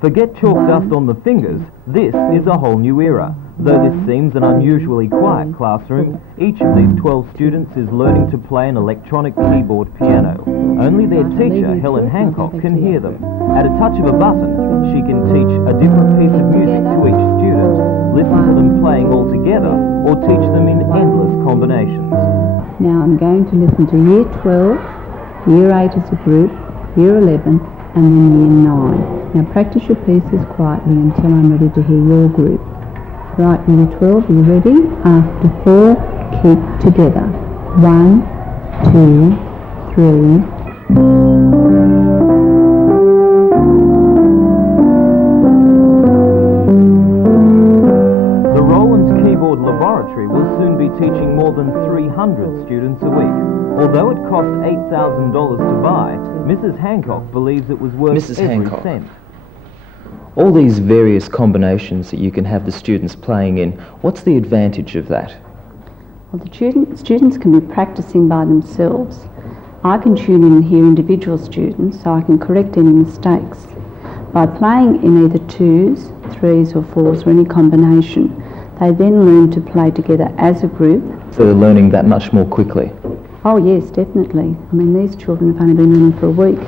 Forget chalk dust on the fingers, this is a whole new era. Though this seems an unusually quiet classroom, each of these 12 students is learning to play an electronic keyboard piano. Only their teacher, Helen Hancock, can hear them. At a touch of a button, she can teach a different piece of music to each student, listen to them playing all together, or teach them in endless combinations. Now I'm going to listen to Year 12, Year 8 as a group, Year 11, and then Year 9. Now practice your pieces quietly until I'm ready to hear your group. Right, Year 12, you ready? After 4, keep together. 1, 2, 3. The Roland's Keyboard Laboratory will soon be teaching more than 300 students a week. Although it cost $8,000 to buy, Mrs. Hancock believes it was worth every cent. All these various combinations that you can have the students playing in, what's the advantage of that? Well, the students can be practicing by themselves. I can tune in and hear individual students so I can correct any mistakes. By playing in either 2s, 3s or 4s or any combination, they then learn to play together as a group. So they're learning that much more quickly? Oh yes, definitely. I mean, these children have only been learning for a week.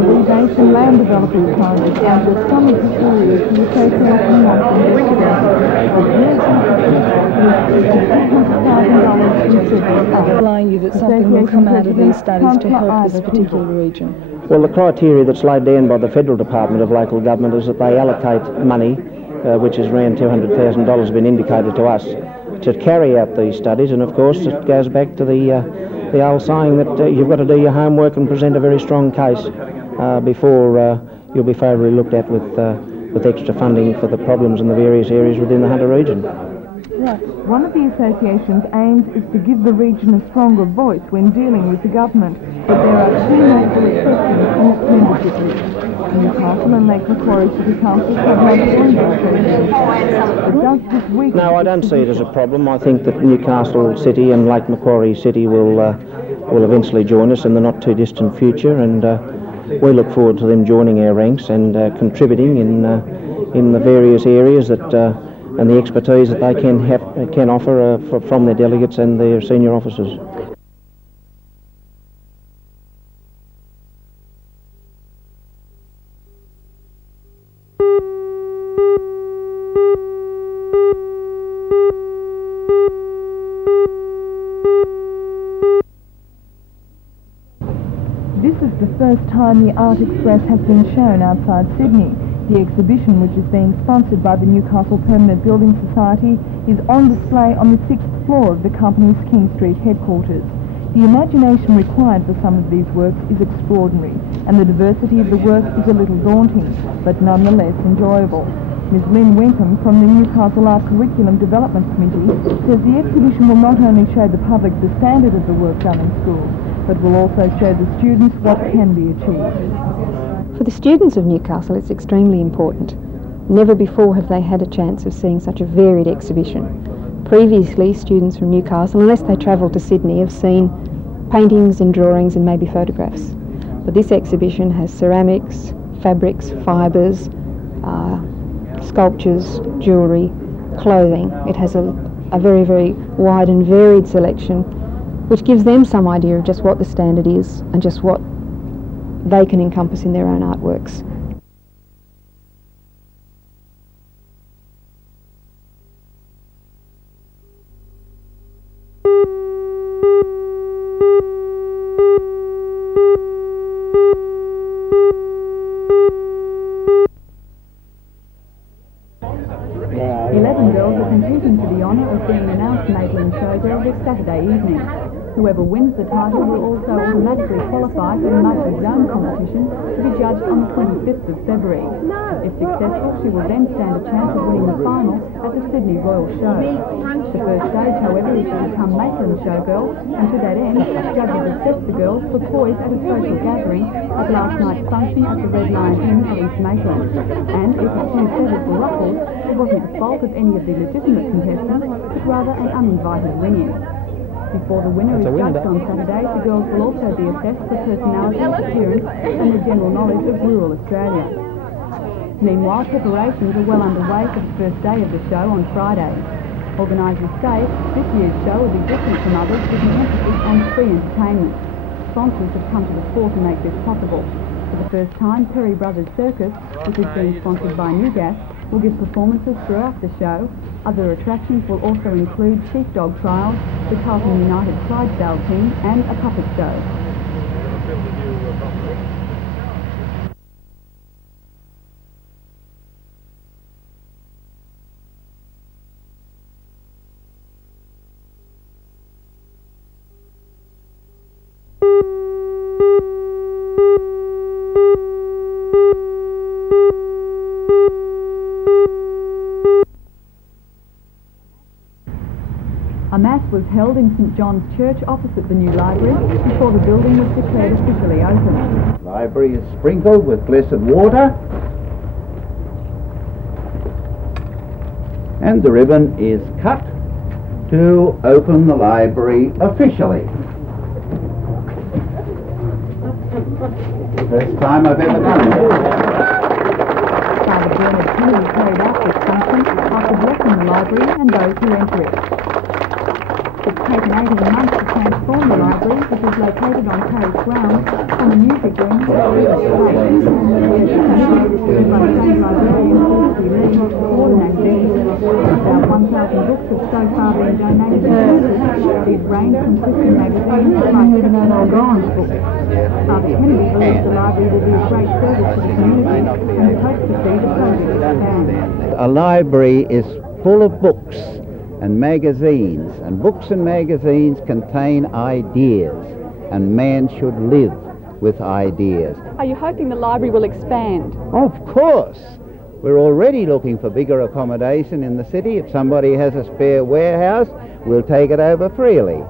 Rebates and land developers loans under some of the periods in the Association allowing you that something will come out of these studies to help this particular region. Well, the criteria that's laid down by the Federal Department of Local Government is that they allocate money, which is around $200,000 has been indicated to us, to carry out these studies, and of course it goes back to the old saying that you've got to do your homework and present a very strong case before you'll be favourably looked at with extra funding for the problems in the various areas within the Hunter region. Right. One of the association's aims is to give the region a stronger voice when dealing with the government, but there are two notable exceptions in its membership list. Newcastle and Lake Macquarie City Council have not joined the association. No, I don't see it as a problem. I think that Newcastle City and Lake Macquarie City will eventually join us in the not too distant future, and we look forward to them joining our ranks and contributing in the various areas that and the expertise that they can offer from their delegates and their senior officers. This is the first time the Art Express has been shown outside Sydney. The exhibition, which is being sponsored by the Newcastle Permanent Building Society, is on display on the 6th floor of the company's King Street headquarters. The imagination required for some of these works is extraordinary, and the diversity of the work is a little daunting, but nonetheless enjoyable. Ms. Lynn Wentham from the Newcastle Art Curriculum Development Committee says the exhibition will not only show the public the standard of the work done in schools, but will also show the students what can be achieved. For the students of Newcastle, it's extremely important. Never before have they had a chance of seeing such a varied exhibition. Previously, students from Newcastle, unless they travel to Sydney, have seen paintings and drawings and maybe photographs. But this exhibition has ceramics, fabrics, fibres, sculptures, jewellery, clothing. It has a very, very wide and varied selection, which gives them some idea of just what the standard is and just what they can encompass in their own artworks. Girls are competing for the honour of being announced announced Maitland Showgirl this Saturday evening. Whoever wins the title will also automatically qualify for the Maitland Zone competition to be judged on the 25th of February. If successful, she will then stand a chance of winning the final at the Sydney Royal Show. The first stage, however, is to become Maitland Showgirl, and to that end, judges assessed the girls for poise at a social gathering at last night's function at the Red Lion Inn at East Maitland. And if a few feathers were ruffled, it wasn't the fault of any of the legitimate contestants, but rather an uninvited ring-in. Before the winner is judged on Saturday, the girls will also be assessed for personality, appearance and their general knowledge of rural Australia. Meanwhile, preparations are well underway for the first day of the show on Friday. Organisers say this year's show will be different from others with an emphasis on free entertainment. Sponsors have come to the fore to make this possible. For the first time, Perry Brothers Circus, which is being sponsored by New Gas, will give performances throughout the show. Other attractions will also include sheepdog trials, the Carlton United Clydesdale team and a puppet show. A mass was held in St John's Church opposite the new library before the building was declared officially open. The library is sprinkled with blessed water and the ribbon is cut to open the library officially. First time I've ever done it. Father Bernard Kennedy carried out this function after blessing the library and those who enter it. It's taken 18 months to transform the library, which is located on Terrace grounds, from a music room to a real estate. Led by trained librarian Lucy Lee, more than activities, about 1,000 books have so far been donated to churches. These range from Christian magazines to like Gone books. Father Kennedy believes the library will be a great service to the community and hopes to see the project expand. A library is full of books and magazines, and books and magazines contain ideas, and man should live with ideas. Are you hoping the library will expand? Of course! We're already looking for bigger accommodation in the city. If somebody has a spare warehouse, we'll take it over freely.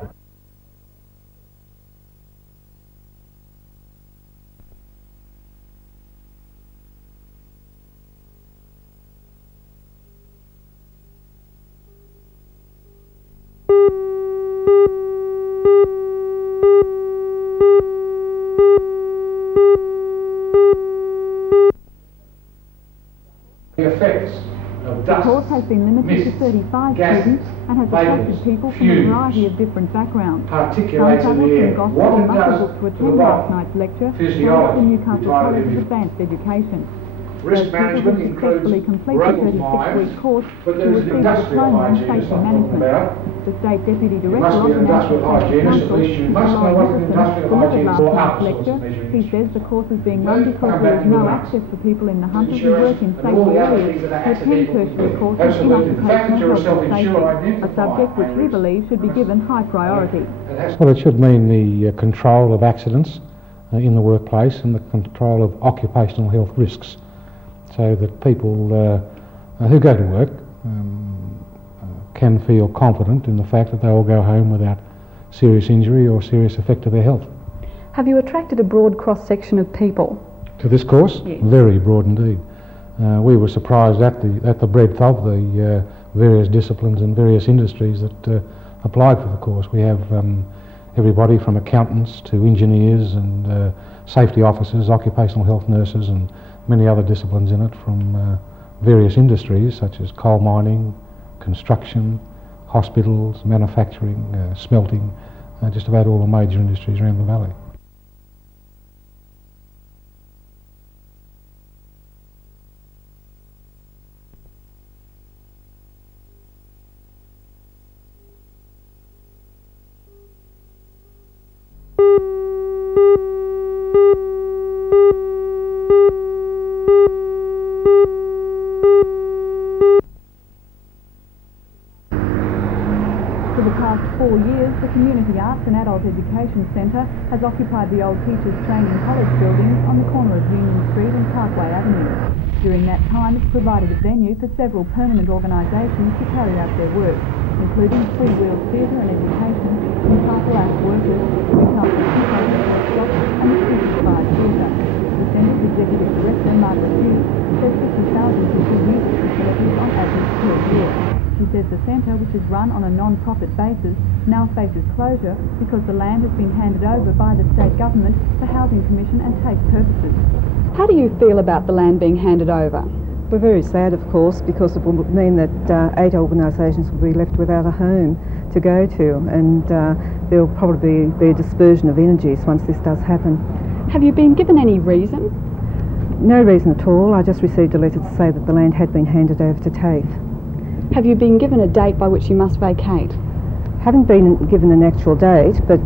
The effects of dust, The course has been limited to 35 students and has attracted people from a variety of different backgrounds. Some particulates in travelled the air. from What Gospel it does Muscle to to attend the last body. night's lecture Physiology, held at the Newcastle we try to College give of you. Advanced Education. Risk Those people management who includes successfully complete road the 36-week fires, course but will there's an receive a industrial diploma in hygienist safety I'm talking management. about. The State Deputy You Director must of be the an industrial National hygienist, at Council, least you must know what an industrial delivered hygienist last or night's outsourced lecture. measurements. He says the course is being run Let's because come there back is to no the access for people in the hunters who insurance work in and all safer the other areas things that are to attend accidental. tertiary courses in Absolutely. The fact that occupational you're a health and self-insured safety, a identifier subject which he believes should be given high priority. Well, it should mean the control of accidents in the workplace and the control of occupational health risks, so that people who go to work can feel confident in the fact that they will go home without serious injury or serious effect to their health. Have you attracted a broad cross-section of people? To this course? Yes. Very broad indeed. We were surprised at the breadth of the various disciplines and various industries that applied for the course. We have everybody from accountants to engineers and safety officers, occupational health nurses and many other disciplines in it from various industries such as coal mining, construction, hospitals, manufacturing, smelting, just about all the major industries around the valley. For the past 4 years, the Community Arts and Adult Education Centre has occupied the old Teachers Training College buildings on the corner of Union Street and Parkway Avenue. During that time, it's provided a venue for several permanent organisations to carry out their work, including Free Wheels Theatre and Education, Entitled Act Workers, Newcastle Teachers Workshop and the Student-Inspired Theatre. The Centre's Executive Director, Margaret Hughes, says 50,000 people use the facilities on average per year. She says the centre, which is run on a non-profit basis, now faces closure because the land has been handed over by the state government for housing commission and TAFE purposes. How do you feel about the land being handed over? We're very sad, of course, because it will mean that 8 organisations will be left without a home to go to, and there will probably be a dispersion of energies once this does happen. Have you been given any reason? No reason at all. I just received a letter to say that the land had been handed over to TAFE. Have you been given a date by which you must vacate? Haven't been given an actual date, but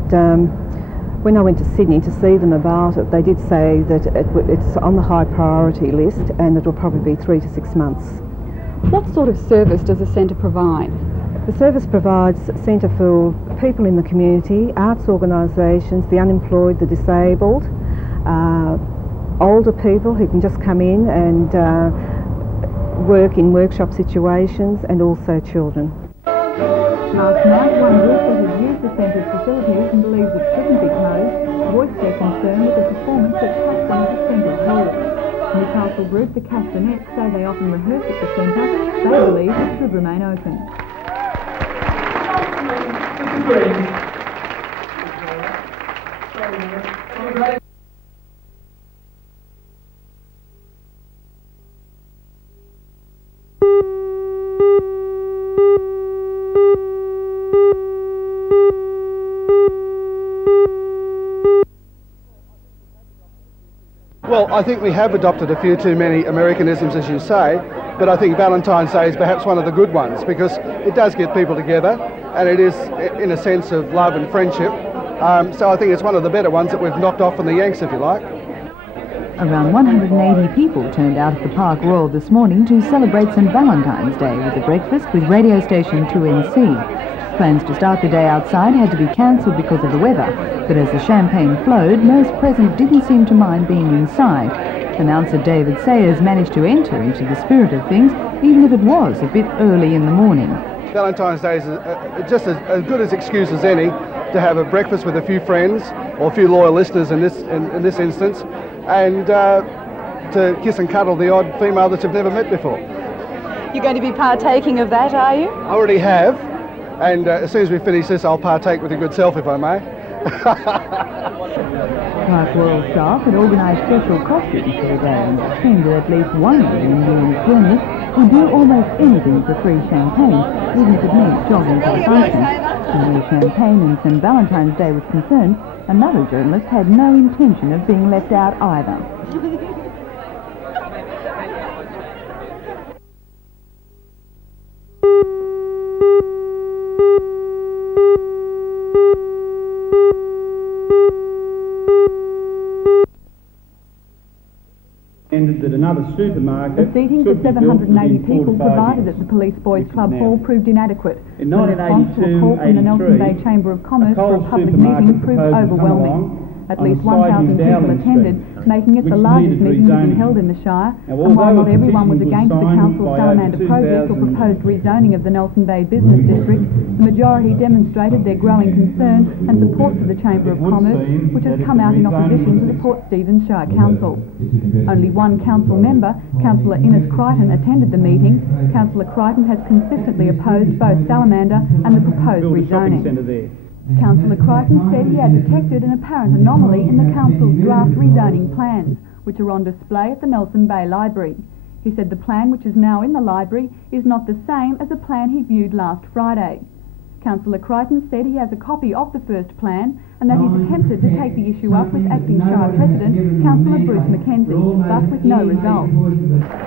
when I went to Sydney to see them about it, they did say that it's on the high priority list and it will probably be 3 to 6 months. What sort of service does the centre provide? The service provides centre for people in the community, arts organisations, the unemployed, the disabled, older people who can just come in and work in workshop situations, and also children. Last night, one group that has used the centre's facilities and believes it shouldn't be closed voiced their concern with the performance that Castanets at centre held. Newcastle group, the Castanets, say they often rehearse at the centre. They believe it should remain open. Well, I think we have adopted a few too many Americanisms, as you say, but I think Valentine's Day is perhaps one of the good ones because it does get people together and it is in a sense of love and friendship. So I think it's one of the better ones that we've knocked off from the Yanks, if you like. Around 180 people turned out at the Park Royal this morning to celebrate St Valentine's Day with a breakfast with radio station 2NC. Plans to start the day outside had to be cancelled because of the weather, but as the champagne flowed, most present didn't seem to mind being inside. Announcer David Sayers managed to enter into the spirit of things, even if it was a bit early in the morning. Valentine's Day is just as good as excuse as any to have a breakfast with a few friends, or a few loyal listeners in this instance, and to kiss and cuddle the odd female that you've never met before. You're going to be partaking of that, are you? I already have, and as soon as we finish this, I'll partake with a good self, if I may. Park Royal staff had organised special costumes for the day, and it seemed that at least one of the Indian journalists would do almost anything for free champagne, even if it meant jogging to the function. And where champagne and St Valentine's Day was concerned, another journalist had no intention of being left out either. That another supermarket. The seating for 780 people provided at the Police Boys Club Hall proved inadequate. In The response to a call from the Nelson Bay Chamber of Commerce for a public meeting proved overwhelming. At least 1,000 people attended, making it the largest meeting to be held in the Shire. And while not everyone was against the Council's Salamander project or proposed rezoning of the Nelson Bay Business District, the majority demonstrated their growing concern and support for the Chamber of Commerce, which has come out in opposition to the Port Stephens Shire Council. Only one council member, Councillor Innes Crichton, attended the meeting. Councillor Crichton has consistently opposed both Salamander and the proposed rezoning. Councillor Crichton said he had detected an apparent anomaly in the council's draft rezoning plans, which are on display at the Nelson Bay Library. He said the plan which is now in the library is not the same as the plan he viewed last Friday. Councillor Crichton said he has a copy of the first plan and that he's attempted to take the issue up with Acting Shire President, Councillor Bruce Mackenzie, but with no result.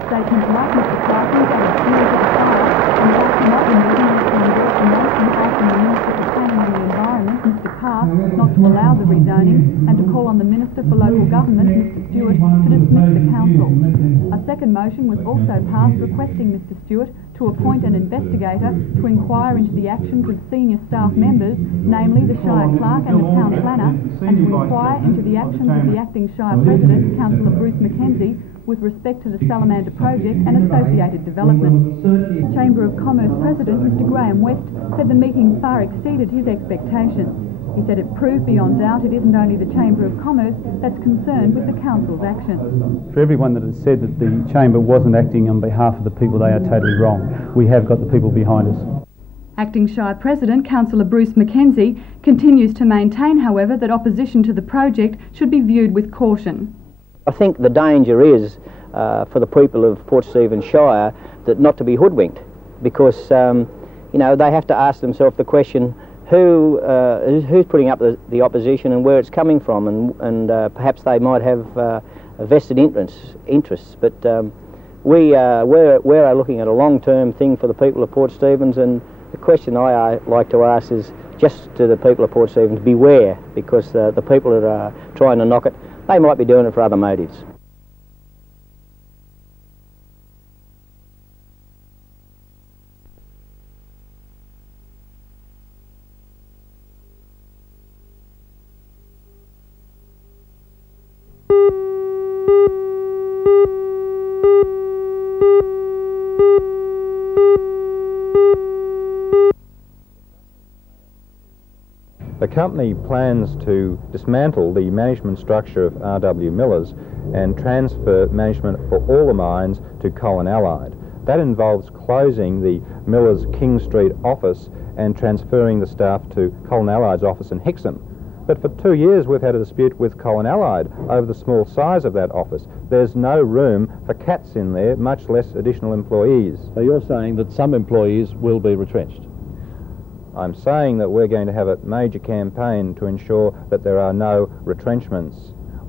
Statements like Mr Crichton and the Steers of the Shire and also not in meeting with the Nelson after the Minister for Planning and the Environment, Mr past not to allow the rezoning and to call on the Minister for Local Government, Mr Stewart, to dismiss the council. A second motion was also passed requesting Mr Stewart to appoint an investigator to inquire into the actions of senior staff members, namely the Shire Clerk and the Town Planner, and to inquire into the actions of the Acting Shire President, Councillor Bruce Mackenzie, with respect to the Salamander project and associated developments. Chamber of Commerce President Mr Graham West said the meeting far exceeded his expectations. He said it proved beyond doubt it isn't only the Chamber of Commerce that's concerned with the Council's actions. For everyone that has said that the Chamber wasn't acting on behalf of the people, they are totally wrong. We have got the people behind us. Acting Shire President Councillor Bruce Mackenzie continues to maintain, however, that opposition to the project should be viewed with caution. I think the danger is for the people of Port Stephens Shire that not to be hoodwinked, because you know, they have to ask themselves the question, who's putting up the opposition and where it's coming from, and perhaps they might have vested interests. But we are looking at a long-term thing for the people of Port Stephens, and the question I like to ask is just to the people of Port Stephens, beware, because the people that are trying to knock it, they might be doing it for other motives. The company plans to dismantle the management structure of R.W. Miller's and transfer management for all the mines to Coal & Allied. That involves closing the Miller's King Street office and transferring the staff to Coal & Allied's office in Hexham. But for 2 years we've had a dispute with Coal & Allied over the small size of that office. There's no room for cats in there, much less additional employees. So you're saying that some employees will be retrenched? I'm saying that we're going to have a major campaign to ensure that there are no retrenchments.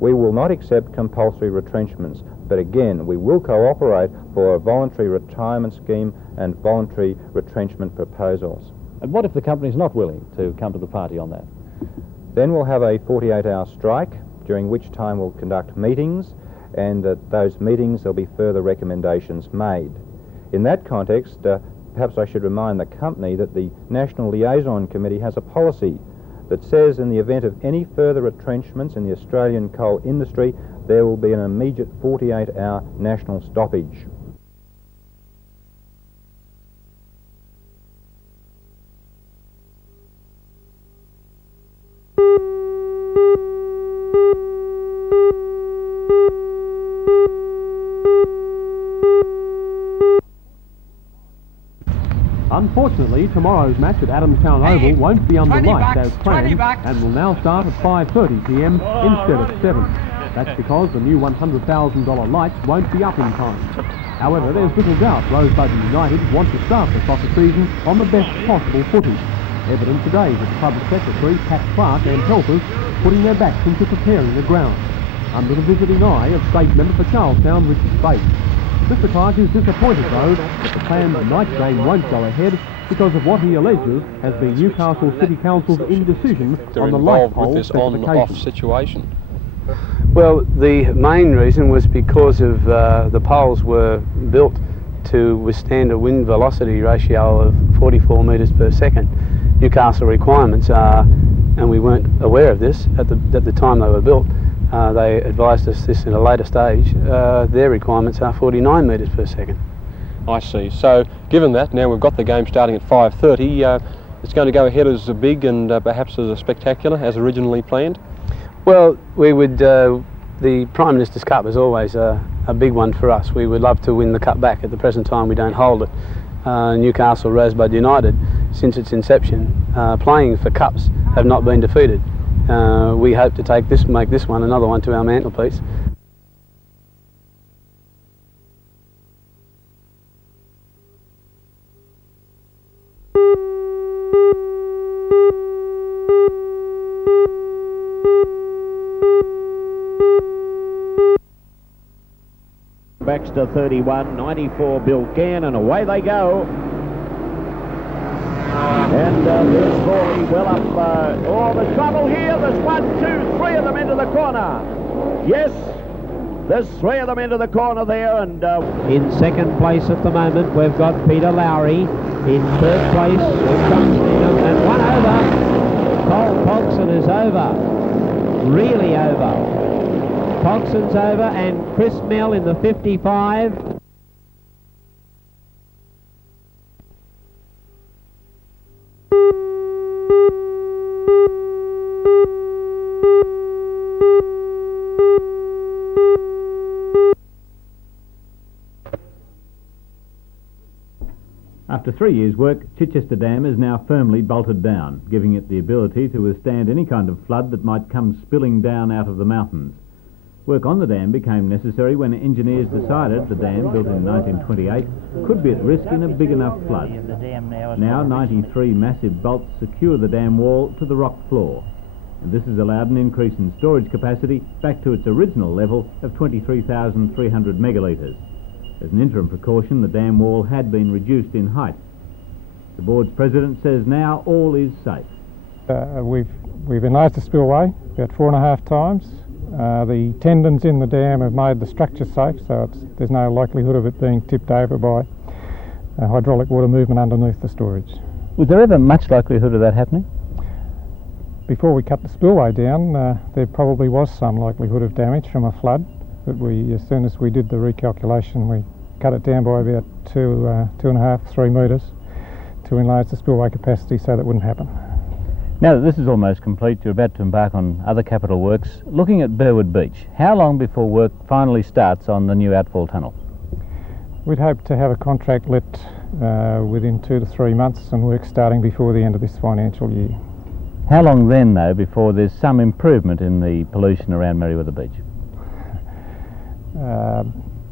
We will not accept compulsory retrenchments, but again, we will cooperate for a voluntary retirement scheme and voluntary retrenchment proposals. And what if the company's not willing to come to the party on that? Then we'll have a 48-hour strike, during which time we'll conduct meetings, and at those meetings there'll be further recommendations made. In that context, perhaps I should remind the company that the National Liaison Committee has a policy that says in the event of any further retrenchments in the Australian coal industry, there will be an immediate 48-hour national stoppage. Unfortunately, tomorrow's match at Adamstown Oval won't be under lights as planned and will now start at 5:30 p.m. instead of 7. That's because the new $100,000 lights won't be up in time. However, there's little doubt Rosebud United want to start the soccer season on the best possible footing. Evident today with Club Secretary Pat Clark and helpers putting their backs into preparing the ground, under the visiting eye of State Member for Charlestown, Richard Bates. Mr Clark is disappointed, though, that the planned night game won't go ahead because of what he alleges has been Newcastle City Council's indecision on the light pole on-off situation. Well, the main reason was because of the poles were built to withstand a wind velocity ratio of 44 metres per second. Newcastle requirements are, and we weren't aware of this at the time they were built, they advised us this at a later stage, their requirements are 49 metres per second. I see. So given that, now we've got the game starting at 5:30, it's going to go ahead as a big and perhaps as a spectacular as originally planned? Well, we would, the Prime Minister's Cup is always a big one for us. We would love to win the Cup back. At the present time we don't hold it. Newcastle Rosebud United, since its inception, playing for cups, have not been defeated. We hope to make this one another one to our mantelpiece. Baxter 31, 94 Bill Gann, and away they go. And there's Crawley well up. Oh, there's trouble here. There's 1, 2, 3 of them into the corner. Yes, there's 3 of them into the corner there. And in second place at the moment, we've got Peter Lowry. In third place, we've got Stephen. And 1 over. Cole Pogson is over. Really over. Pogson's over, and Chris Mell in the 55. After 3 years' work, Chichester Dam is now firmly bolted down, giving it the ability to withstand any kind of flood that might come spilling down out of the mountains. Work on the dam became necessary when engineers decided the dam, built in 1928, could be at risk in a big enough flood. Now 93 massive bolts secure the dam wall to the rock floor, and this has allowed an increase in storage capacity back to its original level of 23,300 megalitres. As an interim precaution, the dam wall had been reduced in height. The board's president says now all is safe. We've enlarged the spillway about 4.5 times. The tendons in the dam have made the structure safe, so there's no likelihood of it being tipped over by hydraulic water movement underneath the storage. Was there ever much likelihood of that happening? Before we cut the spillway down, there probably was some likelihood of damage from a flood. But as soon as we did the recalculation, we cut it down by about 2.5, 3 metres to enlarge the spillway capacity so that wouldn't happen. Now that this is almost complete, you're about to embark on other capital works. Looking at Burwood Beach, how long before work finally starts on the new outfall tunnel? We'd hope to have a contract let within 2 to 3 months and work starting before the end of this financial year. How long then, though, before there's some improvement in the pollution around Merewether Beach?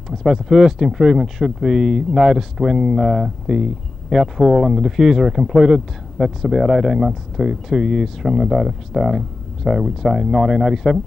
I suppose the first improvement should be noticed when the outfall and the diffuser are completed. That's about 18 months to 2 years from the date of starting. So we'd say 1987.